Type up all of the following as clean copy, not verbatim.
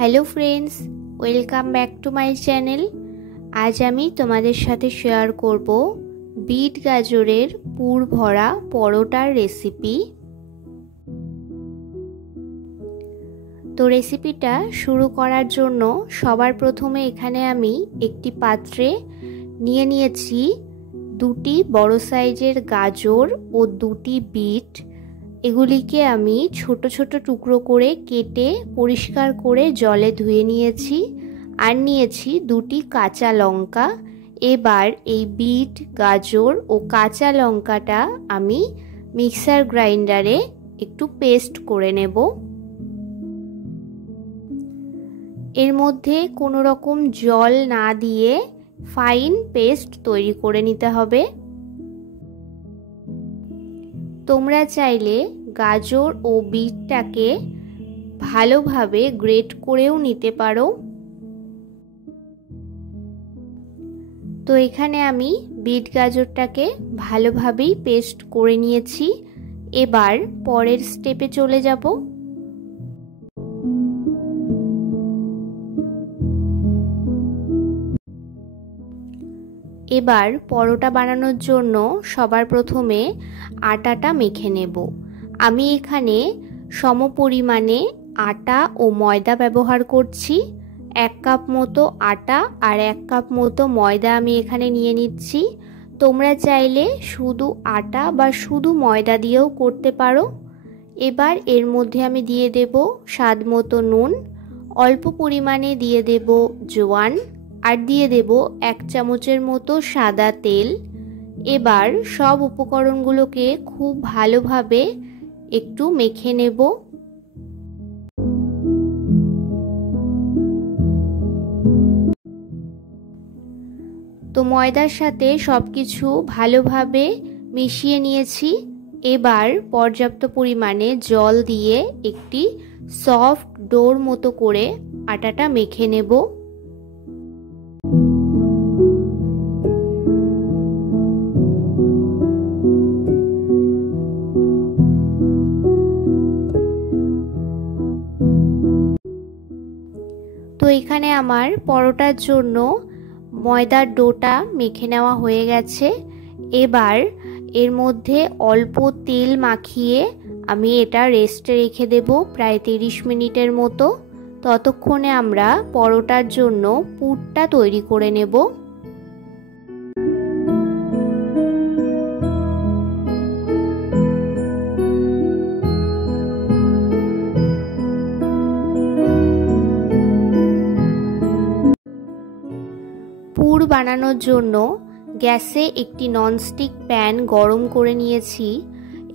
Hello friends, welcome back to my channel. আজ আমি তোমাদের সাথে শেয়ার করব বিট গাজরের পুর ভরা পরোটার রেসিপি। তো রেসিপিটা শুরু করার জন্য সবার প্রথমে এখানে আমি একটি পাত্রে নিয়ে নিয়েছি দুটি বড় সাইজের গাজর ও দুটি বিট। এগুলিকে আমি ছোট ছোট টুকরো করে কেটে পরিষ্কার করে জলে ধুয়ে নিয়েছি আর নিয়েছি দুটি কাঁচা লঙ্কা। এবার এই বিট, গাজর ও কাঁচা লঙ্কাটা আমি মিক্সার গ্রাইন্ডারে একটু পেস্ট করে নেব। এর মধ্যে কোনো রকম জল না দিয়ে ফাইন পেস্ট তৈরি করে নিতে হবে। তোমরা চাইলে গাজর ও বিটটাকে ভালোভাবে গ্রেট করেও নিতে পারো। তো এখানে আমি বিট গাজরটাকে ভালোভাবেই পেস্ট করে নিয়েছি। এবার পরের স্টেপে চলে যাব। এবার পরোটা বানানোর জন্য সবার প্রথমে আটাটা মেখে নেব। আমি এখানে সমপরিমাণে আটা ও ময়দা ব্যবহার করছি। 1 কাপ মতো আটা আর 1 কাপ মতো ময়দা আমি এখানে নিয়ে নিচ্ছি। তোমরা চাইলে শুধু আটা বা শুধু ময়দা দিয়েও করতে পারো। এবার এর মধ্যে আমি দিয়ে দেব স্বাদ মতো নুন, অল্প পরিমাণে দিয়ে দেব জোয়ান আর দিয়ে দেব 1 চামচের মতো সাদা তেল। এবার সব উপকরণগুলোকে খুব ভালোভাবে একটু মেখে নেব। তো ময়দার সাথে সবকিছু ভালোভাবে মিশিয়ে নিয়েছি। এবার পর্যাপ্ত পরিমাণে জল দিয়ে একটি সফট ডোর মতো করে আটাটা মেখে নেব। তো এখানে আমার পরোটার জন্য ময়দার ডোটা মেখে নেওয়া হয়ে গেছে। এবার এর মধ্যে অল্প তেল মাখিয়ে আমি এটা রেস্টে রেখে দেব প্রায় 30 মিনিটের মতো। ততক্ষণে আমরা পরোটার জন্য পুরটা তৈরি করে নেব। পুর বানানোর জন্য গ্যাসে একটি ননস্টিক প্যান গরম করে নিয়েছি।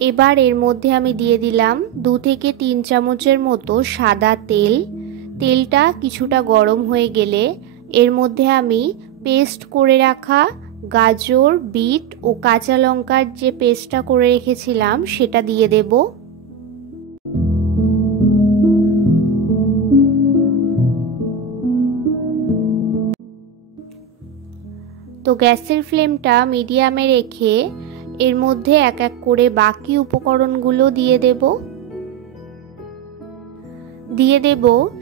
এবার এর মধ্যে আমি দিয়ে দিলাম 2 থেকে 3 চামচের মতো সাদা তেল। তেলটা কিছুটা গরম হয়ে গেলে এর মধ্যে আমি পেস্ট করে রাখা গাজর, বিট ও কাঁচা লঙ্কার যে পেস্টটা করে রেখেছিলাম সেটা দিয়ে দেব। তো গ্যাসের ফ্লেমটা মিডিয়ামে রেখে এর মধ্যে এক এক করে বাকি উপকরণগুলো দিয়ে দেব।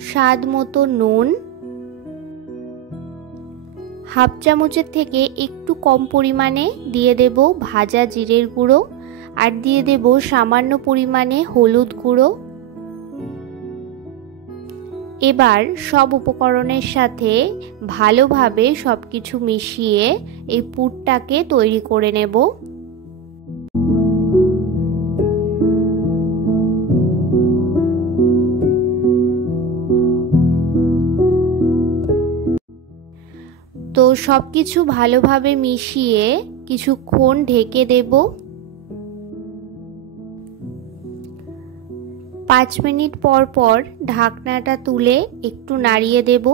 স্বাদ মতো নুন, 1/2 চামচের থেকে একটু কম পরিমাণে দিয়ে দেব ভাজা জিরের গুঁড়ো আর দিয়ে দেব সামান্য পরিমাণে হলুদ গুঁড়ো। এবার সব উপকরণের সাথে ভালোভাবে সবকিছু মিশিয়ে এই পুরটাকে তৈরি করে নেব। তো সবকিছু ভালোভাবে মিশিয়ে কিছুক্ষণ ঢেকে দেব। 5 মিনিট পর পর ঢাকনাটা তুলে একটু নাড়িয়ে দেব।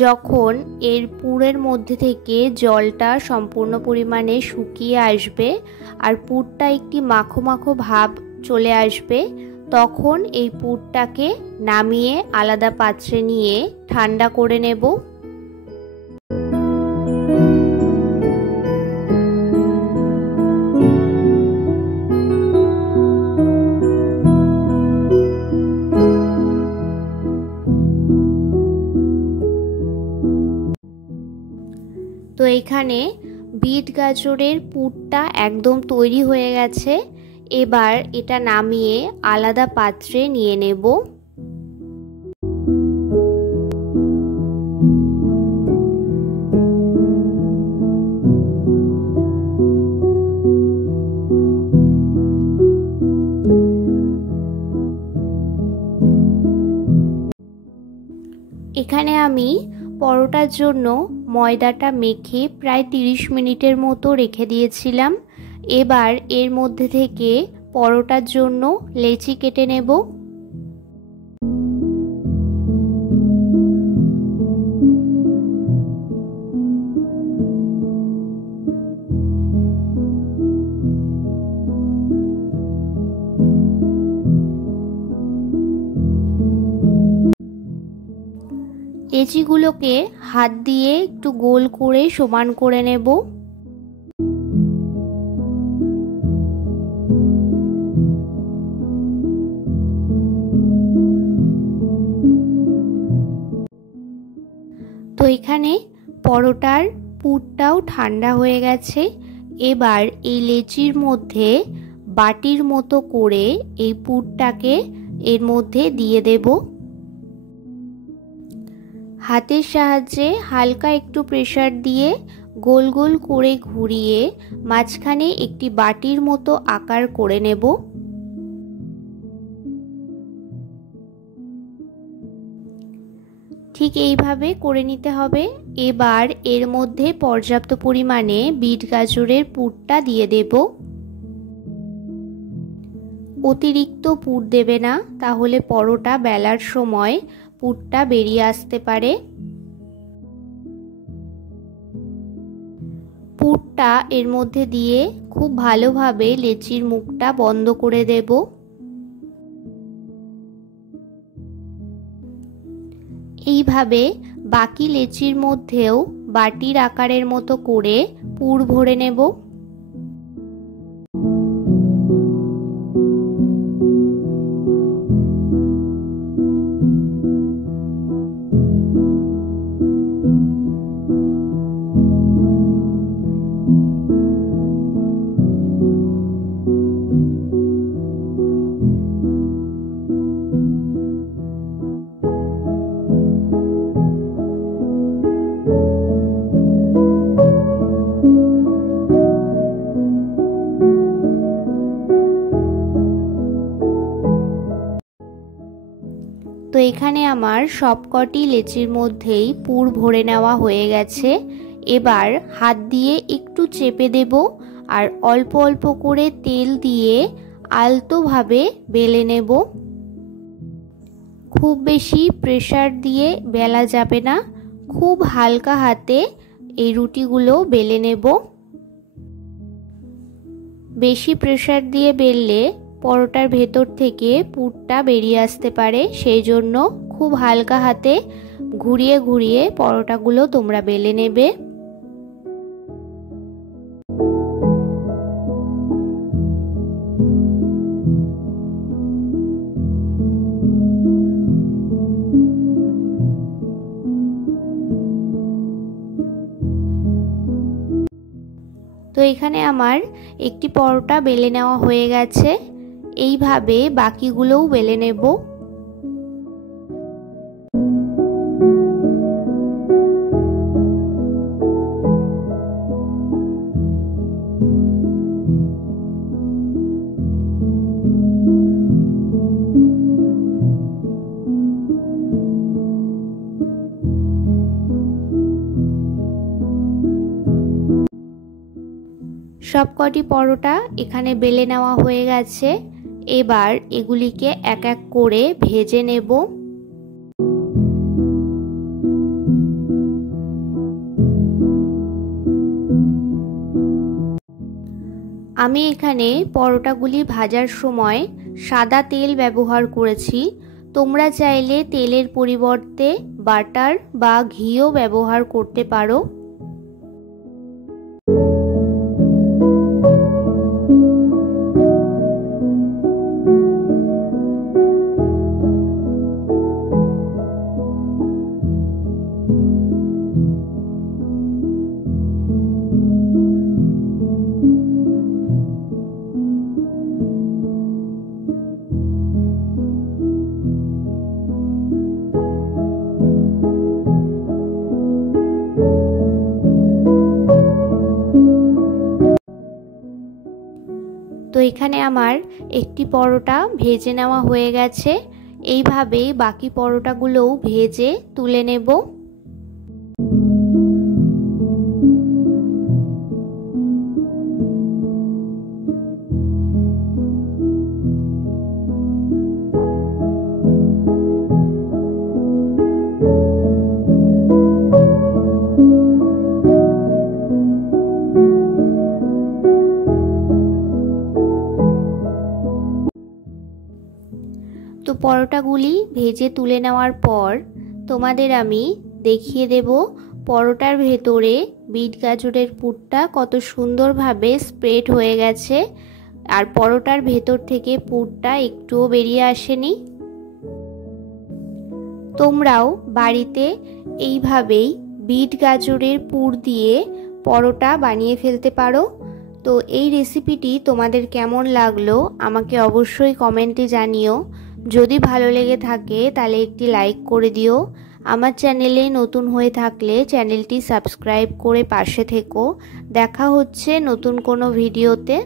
যখন এর পুরের মধ্যে থেকে জলটা সম্পূর্ণ পরিমাণে শুকিয়ে আসবে আর পুরটা একটি মাখো মাখো ভাব চলে আসবে, তখন এই পুরটাকে নামিয়ে আলাদা পাত্রে নিয়ে ঠান্ডা করে নেব। তো এখানে বিট গাজরের পুরটা একদম তৈরি হয়ে গেছে। এবার এটা নামিয়ে আলাদা পাত্রে নিয়ে নেব। এখানে আমি পরোটার জন্য ময়দাটা মেখে প্রায় 30 মিনিটের মতো রেখে দিয়েছিলাম। এবার এর মধ্যে থেকে পরোটার জন্য লেচি কেটে নেব। লেচিগুলোকে হাত দিয়ে একটু গোল করে সমান করে নেব। তো এখানে পরোটার পুরটাও ঠান্ডা হয়ে গেছে। এবার এই লেচির মধ্যে বাটির মতো করে এই পুরটাকে এর মধ্যে দিয়ে দেব। হাতের সাহায্যে হালকা একটু প্রেসার দিয়ে গোল গোল করে ঘুরিয়ে মাঝখানে একটি বাটির মতো আকার করে নেব। ঠিক এইভাবে করে নিতে হবে। এবার এর মধ্যে পর্যাপ্ত পরিমাণে বিট গাজরের পুরটা দিয়ে দেব। অতিরিক্ত পুর দেবে না, তাহলে পরোটা বেলার সময় পুরটা বেরিয়ে আসতে পারে। পুরটা এর মধ্যে দিয়ে খুব ভালোভাবে লেচির মুখটা বন্ধ করে দেব। এইভাবে বাকি লেচির মধ্যেও বাটির আকারের মতো করে পুর ভরে নেব। তো এখানে আমার সবকটি লেচির মধ্যেই পুর ভরে নেওয়া হয়ে গেছে। এবার হাত দিয়ে একটু চেপে দেব আর অল্প অল্প করে তেল দিয়ে আলতোভাবে বেলে নেব। খুব বেশি প্রেসার দিয়ে বেলা যাবে না, খুব হালকা হাতে এই রুটিগুলো বেলে নেব। বেশি প্রেসার দিয়ে বেললে পরোটার ভেতর থেকে পুরটা বেরিয়ে আসতে পারে, সেই জন্য খুব হালকা হাতে ঘুরিয়ে ঘুরিয়ে পরোটাগুলো তোমরা বেলে নেবে। তো এখানে আমার একটি পরোটা বেলে নেওয়া হয়ে গেছে। এইভাবে বাকিগুলোও বেলে নেব। সবকটি পরোটা এখানে বেলে নেওয়া হয়ে গেছে। এবার এগুলিকে এক এক করে ভেজে নেব। আমি এখানে পরোটাগুলি ভাজার সময় সাদা তেল ব্যবহার করেছি। তোমরা চাইলে তেলের পরিবর্তে বাটার বা ঘিও ব্যবহার করতে পারো। এখানে আমার একটি পরোটা ভেজে নেওয়া হয়ে গেছে। এইভাবেই বাকি পরোটাগুলোও ভেজে তুলে নেব। তো পরোটাগুলি ভেজে তুলে নেওয়ার পর তোমাদের আমি দেখিয়ে দেব পরোটার ভেতরে বিট গাজরের পুরটা কত সুন্দরভাবে স্প্রেড হয়ে গেছে, আর পরোটার ভেতর থেকে পুরটা একটুও বেরিয়ে আসেনি। তোমরাও বাড়িতে এইভাবেই বিট গাজরের পুর দিয়ে পরোটা বানিয়ে ফেলতে পারো। তো এই রেসিপিটি তোমাদের কেমন লাগলো আমাকে অবশ্যই কমেন্টে জানিও। যদি ভালো লেগে থাকে তাহলে একটি লাইক করে দিও। আমার চ্যানেলে নতুন হয়ে থাকলে চ্যানেলটি সাবস্ক্রাইব করে পাশে থেকো। দেখা হচ্ছে নতুন কোনো ভিডিওতে।